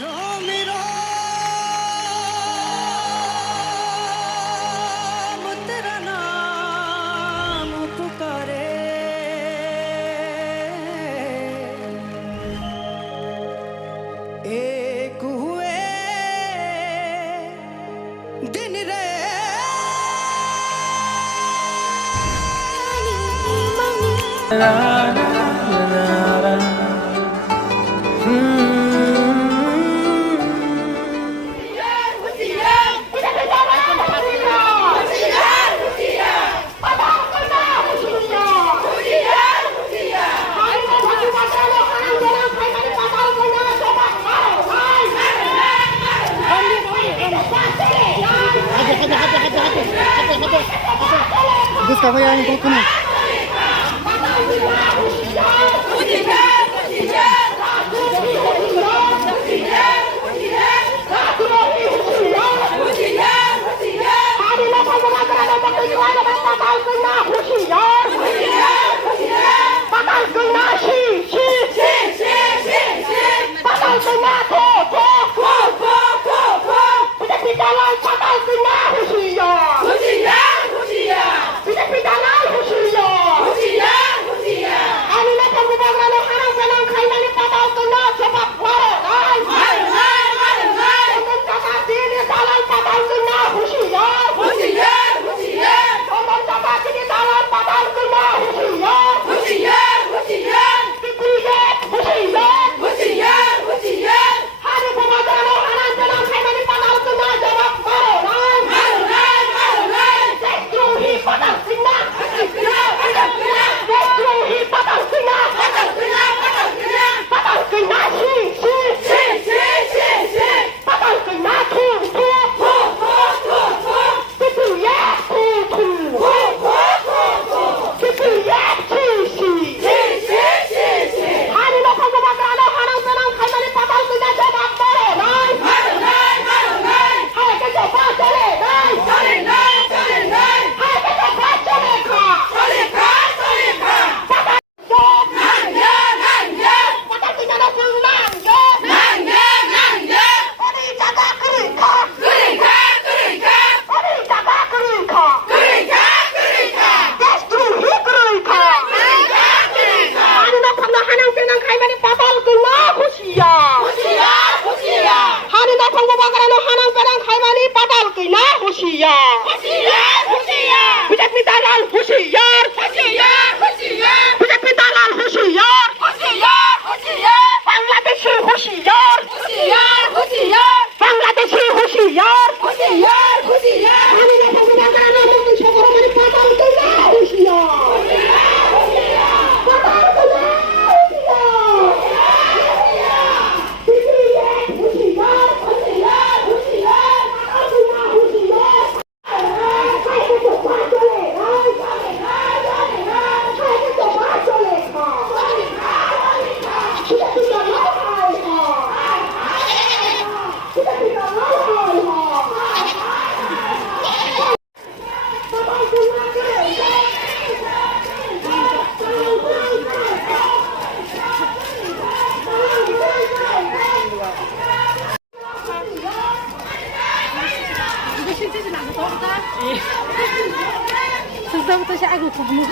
रोमी राम तेरा नाम पुकारे एक हुए दिन रे Busca, voy a dar un poco más. Sesama siya ako kublo.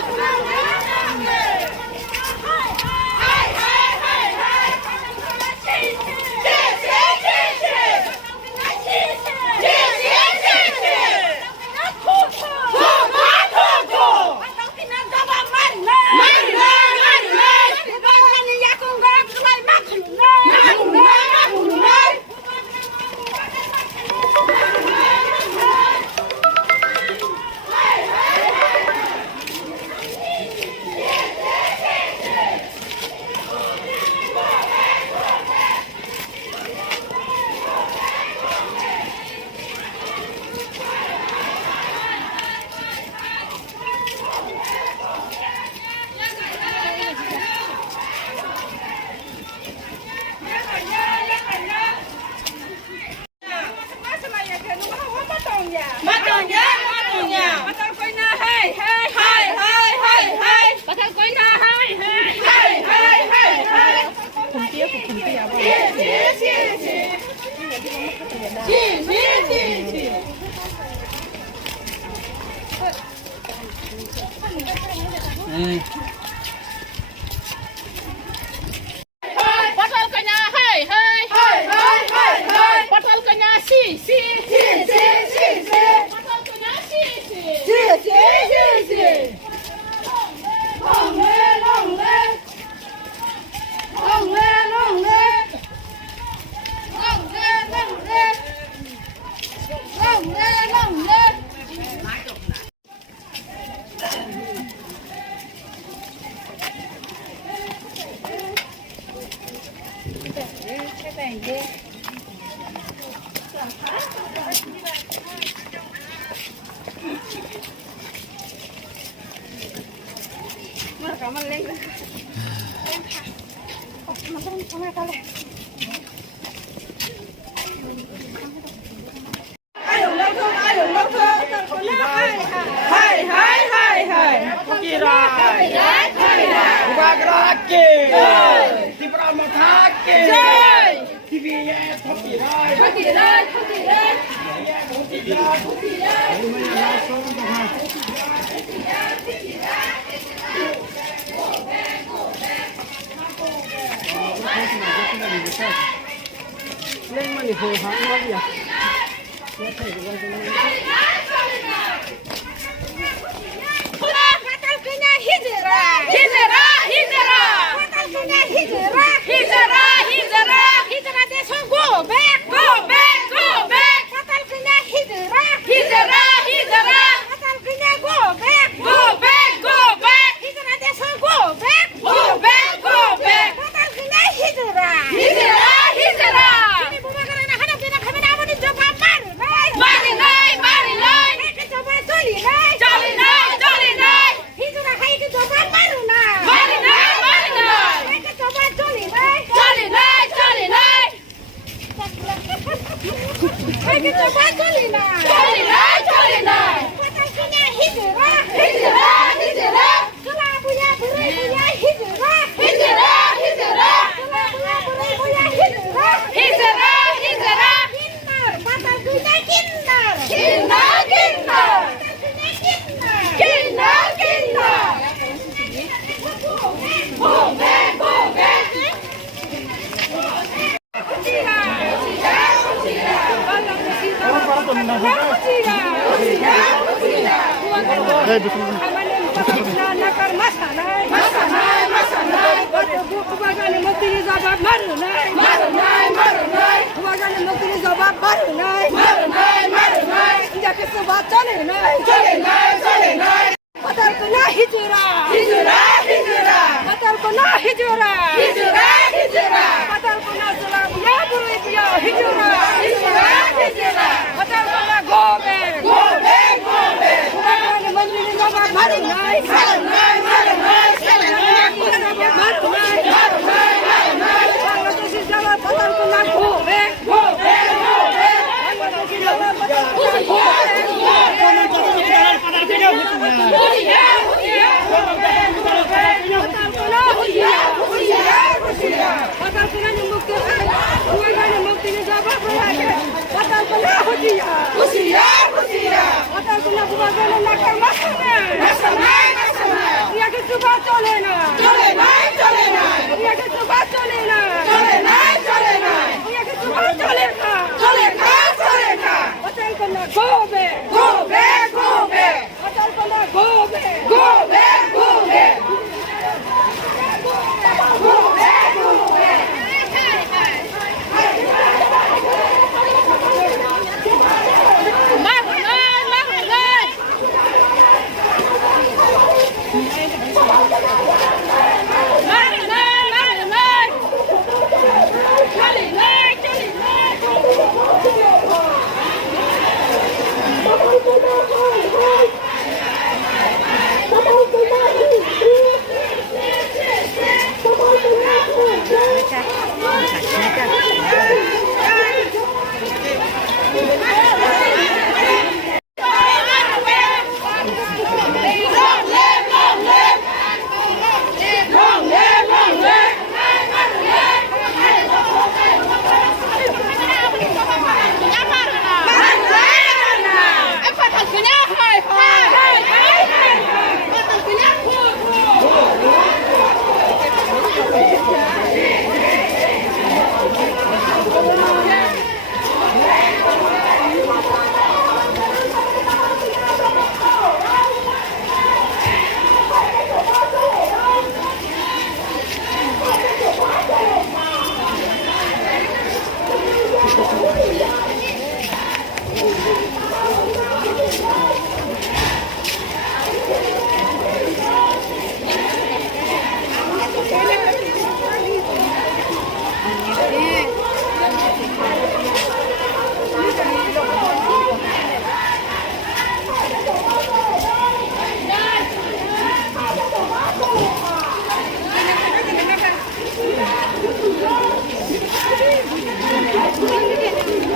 lên mà để hồ hãng nó gì à?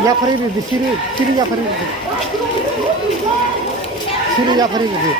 야파리 비비 시리 야파리 비비 시리 야파리 비비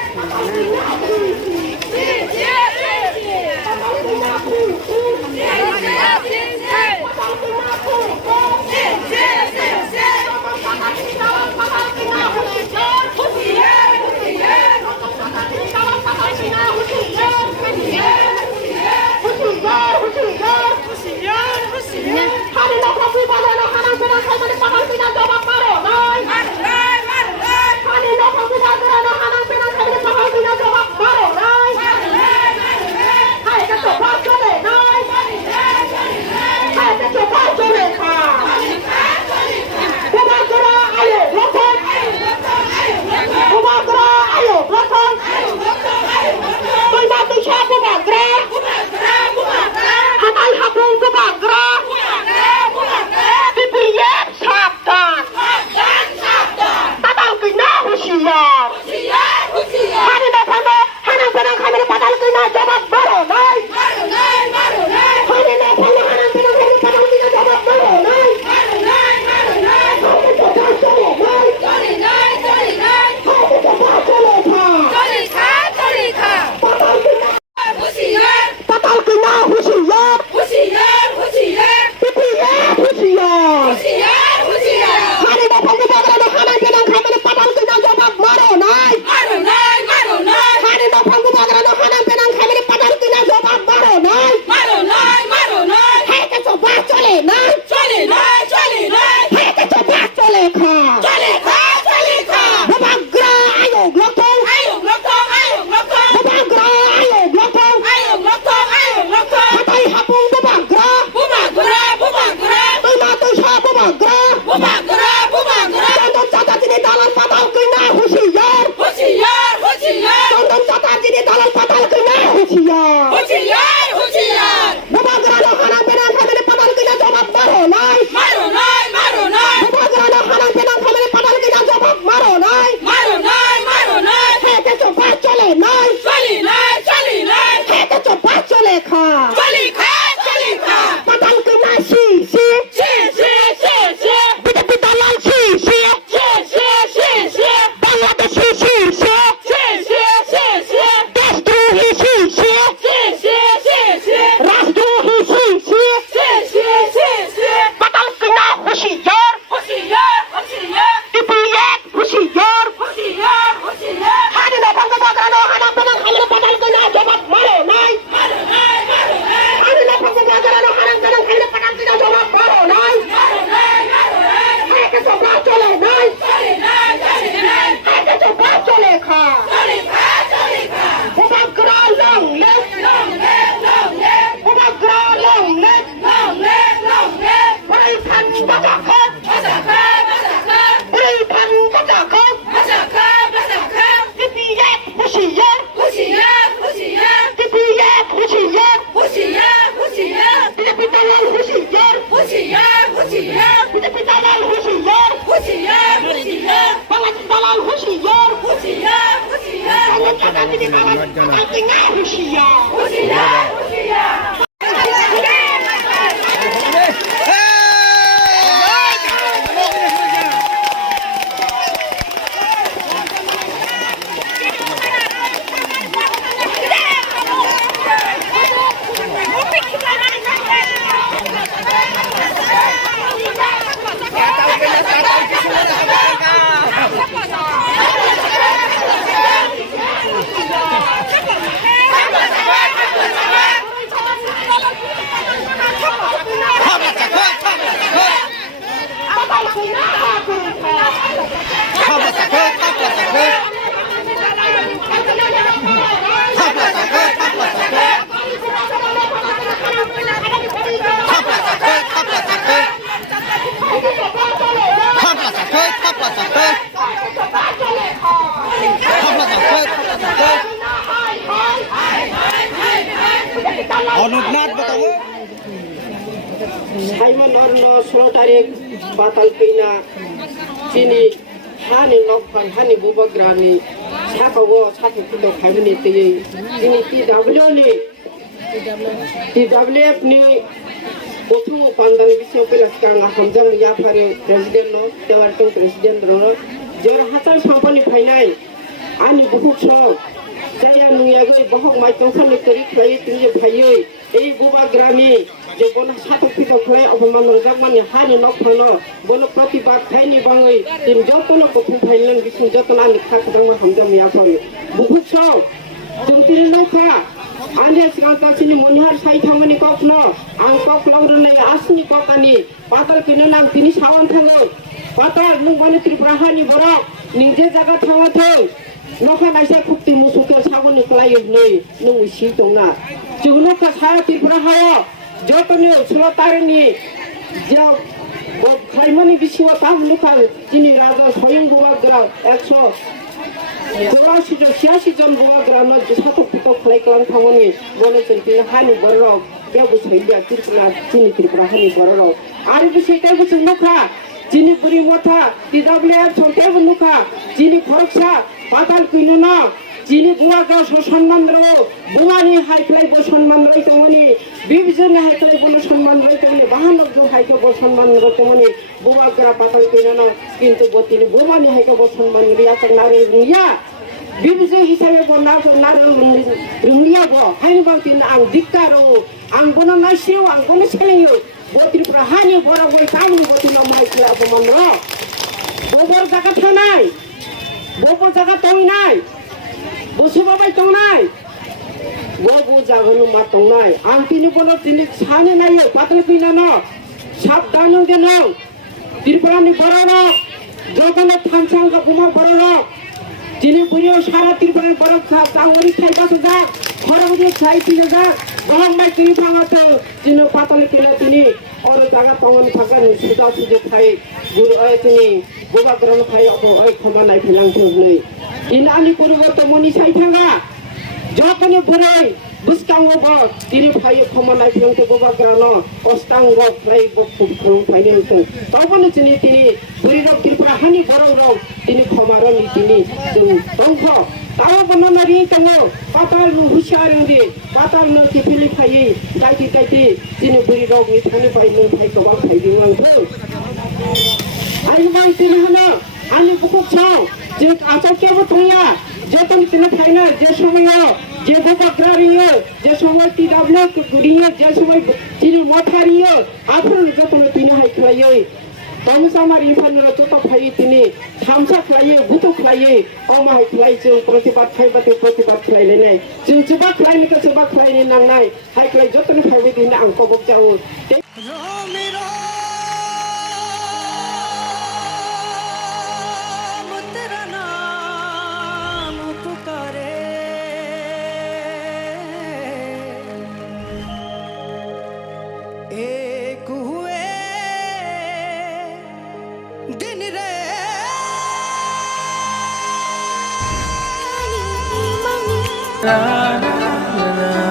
Simon Orno, Slotarik, Batal Pina, Chini, Hani Lokpan, Hani Bubagrani, Sakawo, Sakito, Havinity, Chini TW, TWF ni, 보통 반단의 비슷한 pelakang hamjang yapare president no tewartung president no jor hatal sampani phainai ani buhuk chong jaya nuyagoi bohok maitong khane kari khlai tinje phaioi ei buba grami je bona satok pito khlai opman rojak hani nok phano bono pratibad khaini bangoi tin jotono bothum phaileng bisu jotono ani khakdang ma hamjang yapare buhuk chong jungtini nokha ane sekarang tak sini monihar saya thamani kokno ang kok laurun nai asni kokani patal kena nam tini sawan thango patal nungwane triprahani borok ningje jaga thawa thong nokha naisa khukti musuke saboni klayo nei nung si tongna jugno ka saya triprahayo jotoni sulotarni jao khaimani bisiwa tam lukal tini raja soyong buwagra 184 জন বুয়াগ্রামে সাতক পিতক খাইকলাং থামনি বলে চলতি হানি বড়রক কেবু সাইয়া ত্রিপুরা চিনি ত্রিপুরা হানি বড়রক আরে B সেটাই বছর নখা চিনি পুরি মথা টিডব্লিউএফ ছটাই নখা চিনি খরকসা পাতাল কইনো না চিনি বুয়াগ্রা সম্মান রো বুয়ানি হাইফ্লাই বো সম্মান রই তমনি বিবিজনে হাইফ্লাই বো সম্মান রই তমনি বাহানক জো হাইকে বো সম্মান রই তমনি বুয়াগ্রা পাতাল কইনো না কিন্তু বতিনি বুয়ানি হাইকে বো সম্মান রিয়া তনারে রিয়া বিবিজে হিসাবে বো না রিয়া বো হাইনি বাংতিন আং দিক্কারো আং বনো নাইসিও আং বনো ছেলেও বতিনি প্রহানি বড় বই কামনি বতিনি মাইকে অপমান র ববর জায়গা থানাই ববর জায়গা তই নাই বসুবাবাই তংনাই ববু জাগনো মা তংনাই আং তিনি বলো তিনি সানে নাইও পাতলে পিনা ন সাবধান দেন ত্রিপুরানি বড় জগন্নাথ থানসাং কুমার বড় তিনি বুড়িও সারা ত্রিপুরানি বড় চাউরি খাই বাসে যা খরবুড়ি খাই পিনে যা বহম্বাই তিনি ভাঙাতে তিনি পাতলে কেলে তিনি ওর জায়গা তঙ্গন থাকা সুদা সুজে খাই গুরু তিনি গোবা গ্রহণ খাই ক্ষমা নাই ফেলাং নেই in ani purwoto moni sai thanga jokone burai buskang obo tiri phai khomanai phang te goba grano ostang ro phai bok phung phai ne to tobone chini tini buri ro kirpa hani boro ro tini khomaro ni tini jung tongkho taw banana ri tango patal nu hushar ngi patal nu ki phili phai daiti daiti tini buri ro ni thani phai nu phai ko ba phai ding tho ai mai tini hana ani bukok chao যে আচারকে বতয়া যে তুমি তিনে ফাইনা যে সময় যে গোবাগ্রারিয়ে যে সময় TW গুড়িয়ে যে সময় তিনি মথারিয়ে আপন যে তুমি তিনে হাই খাইয়ে তমসামার ইফানর যত ফাই তিনি থামসা খাইয়ে বুতো খাইয়ে অমা হাই খাই जों প্রতিবাদ খাইবাতে প্রতিবাদ খাইলে নাই जों জবা খাইনি কে জবা খাইনি নাংনাই হাই খাই যতনি খাইবে দিন আং কবক যাও रोमिरो तेरा नाम पुकारे एक हुए दिन रे La la la la